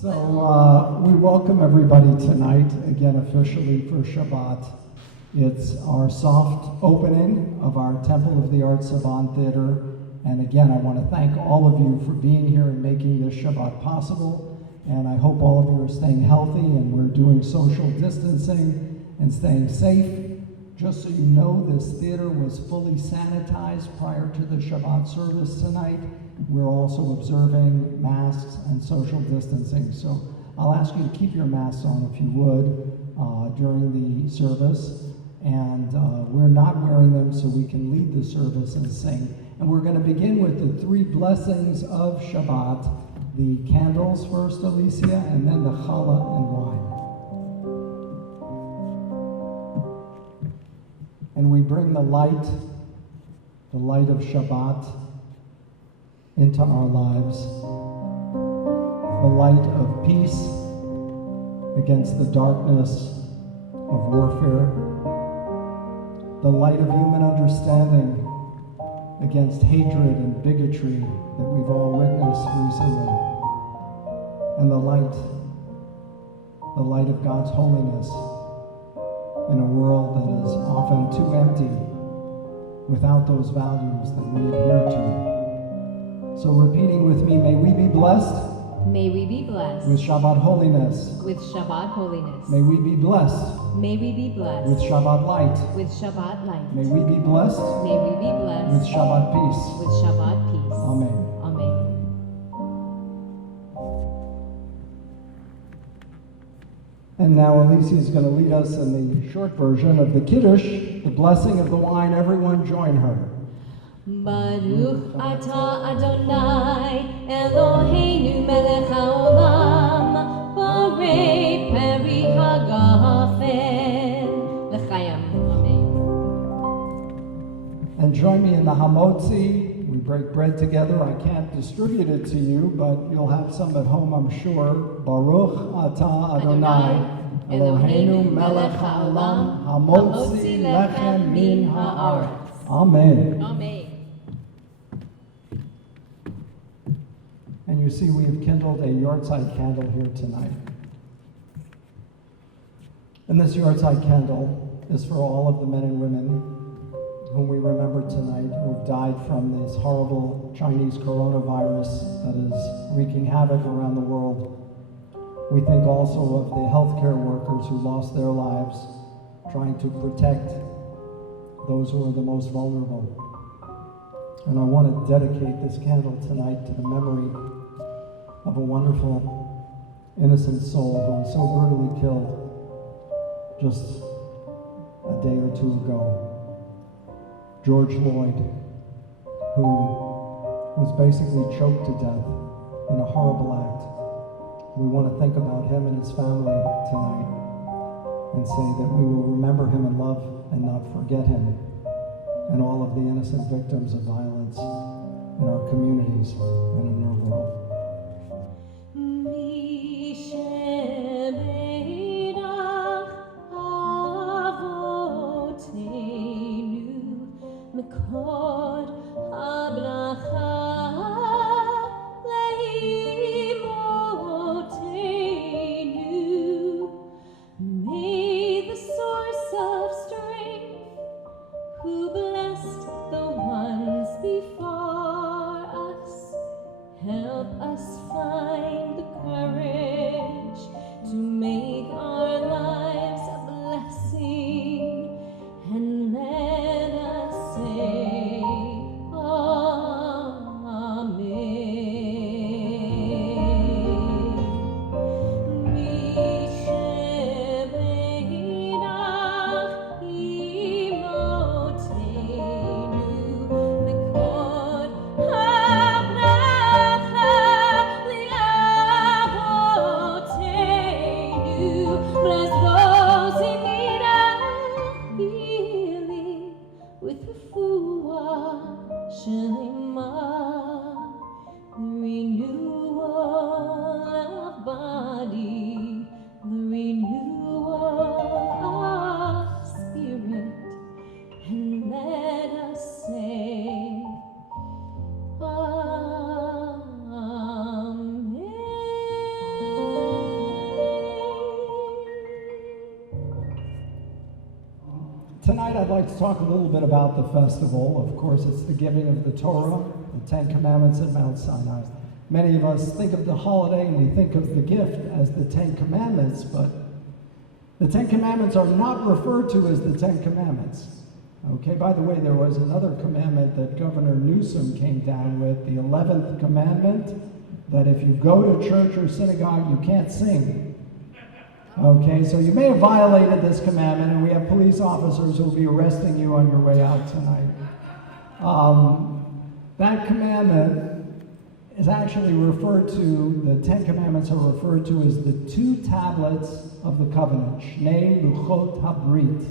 So we welcome everybody tonight, again officially for Shabbat. It's our soft opening of our Temple of the Arts Savant Theater. And again, I want to thank all of you for being here and making this Shabbat possible. And I hope all of you are staying healthy and we're doing social distancing and staying safe. Just so you know, this theater was fully sanitized prior to the Shabbat service tonight. We're also observing masks and social distancing. So I'll ask you to keep your masks on if you would during the service. And we're not wearing them so we can lead the service and sing. And we're going to begin with the 3 blessings of Shabbat. The candles first, Alicia, and then the challah and wine. And we bring the light of Shabbat into our lives, the light of peace against the darkness of warfare, the light of human understanding against hatred and bigotry that we've all witnessed recently, and the light of God's holiness in a world that is often too empty without those values that we adhere to. So repeating with me, may we be blessed. May we be blessed With Shabbat holiness. with Shabbat holiness. May we be blessed. May we be blessed With Shabbat light. with Shabbat light. May we be blessed. May we be blessed With Shabbat peace. with Shabbat peace. Amen. Amen. And now Alicia is going to lead us in the short version of the Kiddush, the blessing of the wine. Everyone join her. Baruch atah Adonai Eloheinu melech haolam borei peri hagafen l'chayam. Amen. And join me in the Hamotzi. We break bread together. I can't distribute it to you, but you'll have some at home, I'm sure. Baruch atah Adonai Eloheinu melech haolam hamotzi lechem min haaretz. Amen. Amen. And you see we have kindled a yahrzeit candle here tonight. And this yahrzeit candle is for all of the men and women whom we remember tonight who have died from this horrible Chinese coronavirus that is wreaking havoc around the world. We think also of the healthcare workers who lost their lives trying to protect those who are the most vulnerable. And I want to dedicate this candle tonight to the memory of a wonderful, innocent soul who was so brutally killed just a day or two ago. George Lloyd, who was basically choked to death in a horrible act. We want to think about him and his family tonight and say that we will remember him in love and not forget him and all of the innocent victims of violence in our communities and in our world. Amen. Tonight I'd like to talk a little bit about the festival. Of course, it's the giving of the Torah, the Ten Commandments at Mount Sinai. Many of us think of the holiday and we think of the gift as the Ten Commandments, but the Ten Commandments are not referred to as the Ten Commandments. Okay, by the way, there was another commandment that Governor Newsom came down with, the 11th commandment, that if you go to church or synagogue, you can't sing. Okay, so you may have violated this commandment, and we have police officers who will be arresting you on your way out tonight. That commandment is actually referred to, the Ten Commandments are referred to as the two tablets of the covenant, Shnei Luchot HaBrit.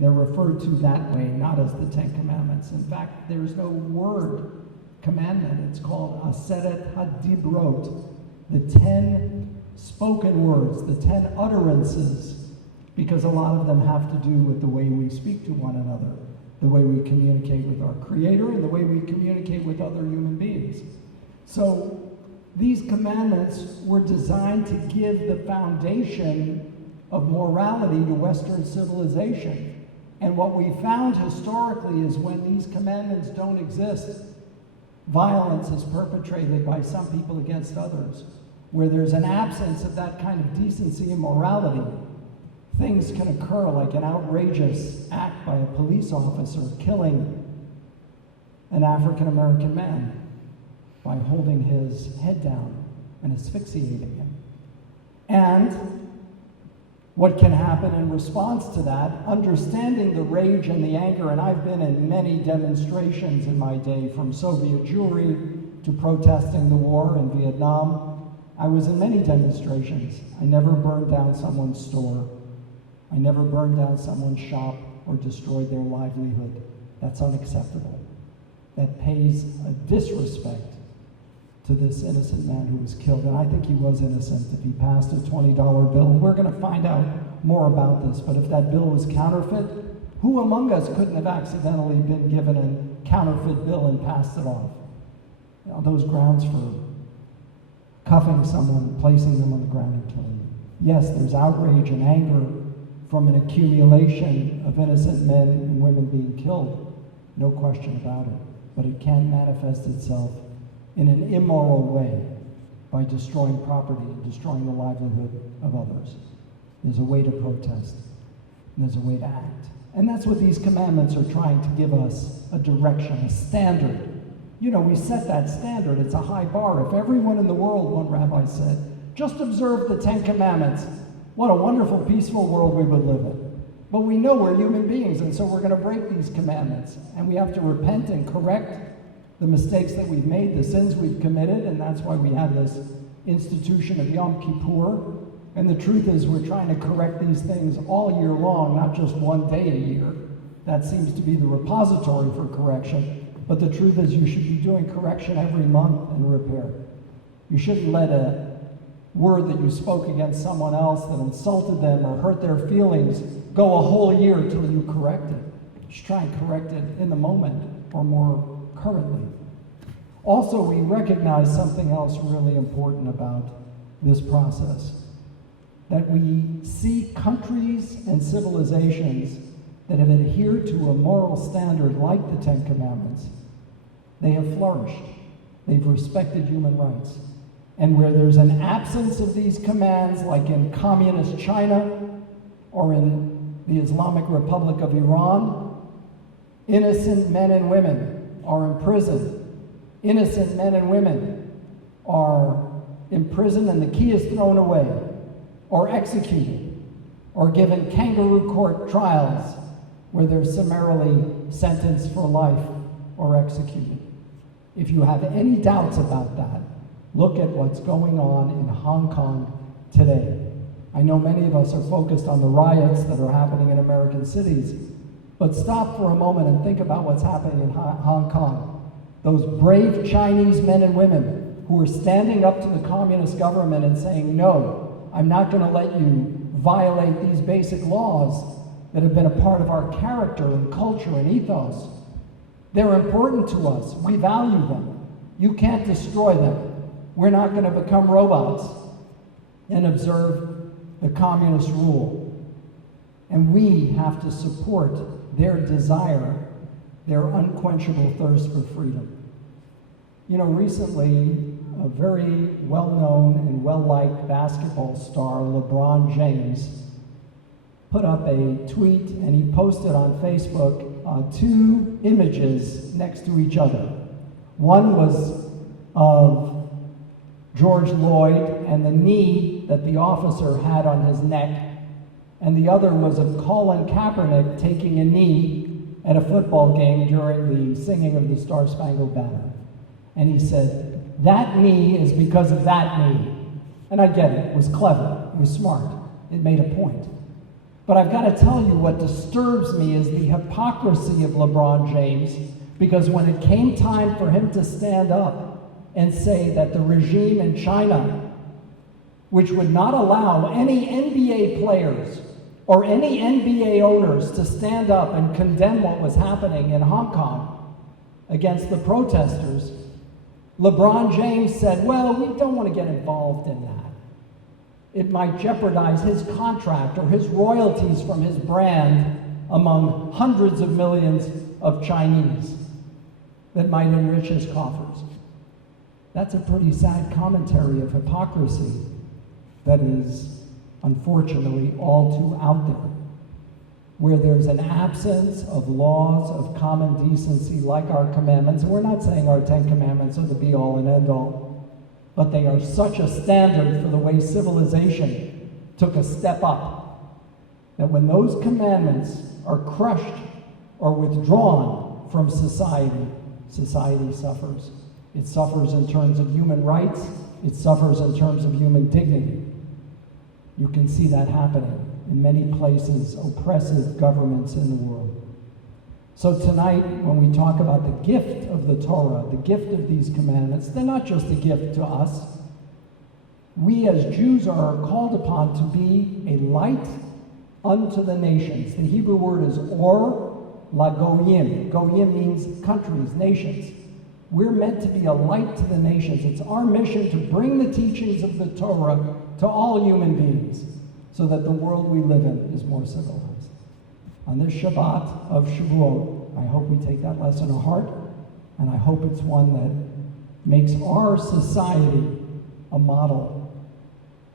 They're referred to that way, not as the Ten Commandments. In fact, there's no word commandment. It's called Aseret HaDibrot, the 10 spoken words, the 10 utterances, because a lot of them have to do with the way we speak to one another, the way we communicate with our Creator, and the way we communicate with other human beings. So these commandments were designed to give the foundation of morality to Western civilization. And what we found historically is when these commandments don't exist, violence is perpetrated by some people against others. Where there's an absence of that kind of decency and morality, things can occur like an outrageous act by a police officer killing an African-American man by holding his head down and asphyxiating him. And what can happen in response to that, understanding the rage and the anger, and I've been in many demonstrations in my day, from Soviet Jewry to protesting the war in Vietnam. I was in many demonstrations. I never burned down someone's store. I never burned down someone's shop or destroyed their livelihood. That's unacceptable. That pays a disrespect to this innocent man who was killed. And I think he was innocent if he passed a $20 bill. We're going to find out more about this. But if that bill was counterfeit, who among us couldn't have accidentally been given a counterfeit bill and passed it off? You know, those grounds for cuffing someone, placing them on the ground and killing them. Yes, there's outrage and anger from an accumulation of innocent men and women being killed. No question about it. But it can manifest itself in an immoral way by destroying property and destroying the livelihood of others. There's a way to protest, and there's a way to act. And that's what these commandments are trying to give us, a direction, a standard. You know, we set that standard. It's a high bar. If everyone in the world, one rabbi said, just observed the 10 Commandments, what a wonderful, peaceful world we would live in. But we know we're human beings, and so we're going to break these commandments. And we have to repent and correct the mistakes that we've made, the sins we've committed, and that's why we have this institution of Yom Kippur. And the truth is we're trying to correct these things all year long, not just one day a year. That seems to be the repository for correction. But the truth is you should be doing correction every month and repair. You shouldn't let a word that you spoke against someone else that insulted them or hurt their feelings go a whole year until you correct it. Just try and correct it in the moment or more currently. Also, we recognize something else really important about this process. That we see countries and civilizations that have adhered to a moral standard like the Ten Commandments. They have flourished. They've respected human rights. And where there's an absence of these commands, like in communist China or in the Islamic Republic of Iran, innocent men and women are imprisoned. Innocent men and women are imprisoned and the key is thrown away, or executed, or given kangaroo court trials where they're summarily sentenced for life or executed. If you have any doubts about that, look at what's going on in Hong Kong today. I know many of us are focused on the riots that are happening in American cities, but stop for a moment and think about what's happening in Hong Kong. Those brave Chinese men and women who are standing up to the communist government and saying, no, I'm not going to let you violate these basic laws that have been a part of our character and culture and ethos. They're important to us. We value them. You can't destroy them. We're not going to become robots and observe the communist rule And we have to support their desire, their unquenchable thirst for freedom. You know, recently, a very well-known and well-liked basketball star, LeBron James, put up a tweet and he posted on Facebook two images next to each other. One was of George Floyd and the knee that the officer had on his neck, and the other was of Colin Kaepernick taking a knee at a football game during the singing of the Star-Spangled Banner. And he said, that knee is because of that knee. And I get it, it was clever, it was smart, it made a point. But I've got to tell you what disturbs me is the hypocrisy of LeBron James, because when it came time for him to stand up and say that the regime in China, which would not allow any NBA players or any NBA owners to stand up and condemn what was happening in Hong Kong against the protesters, LeBron James said, well, we don't want to get involved in that. It might jeopardize his contract or his royalties from his brand among hundreds of millions of Chinese that might enrich his coffers. That's a pretty sad commentary of hypocrisy that is unfortunately all too out there, where there's an absence of laws of common decency like our commandments. And we're not saying our 10 Commandments are the be-all and end-all, but they are such a standard for the way civilization took a step up, that when those commandments are crushed or withdrawn from society, society suffers. It suffers in terms of human rights, it suffers in terms of human dignity. You can see that happening in many places, oppressive governments in the world. So tonight, when we talk about the gift of the Torah, the gift of these commandments, they're not just a gift to us. We as Jews are called upon to be a light unto the nations. The Hebrew word is or lagoyim. Goyim means countries, nations. We're meant to be a light to the nations. It's our mission to bring the teachings of the Torah to all human beings so that the world we live in is more civilized. On this Shabbat of Shavuot, I hope we take that lesson to heart, and I hope it's one that makes our society a model,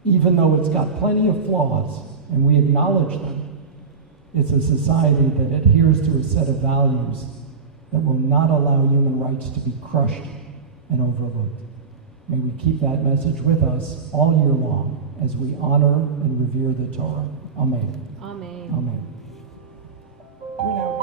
even though it's got plenty of flaws, and we acknowledge them. It's a society that adheres to a set of values that will not allow human rights to be crushed and overlooked. May we keep that message with us all year long as we honor and revere the Torah. Amen. Amen. Amen. We now